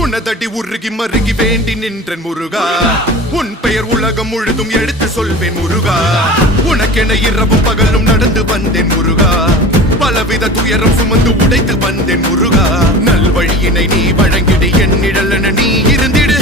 உனதடி உருகி மருகி வேண்டி நின்றன் முருகா உன் பெயர் உலகம் முழுதும் எடுத்து சொல்வேன் முருகா உனக்கென இரவும் பகலும் நடந்து வந்தேன் முருகா பலவித துயரம் சுமந்து உடைத்து வந்தேன் முருகா நல்வழியினை நீ வழங்கிடு என் நிழலென நீ இருந்திடு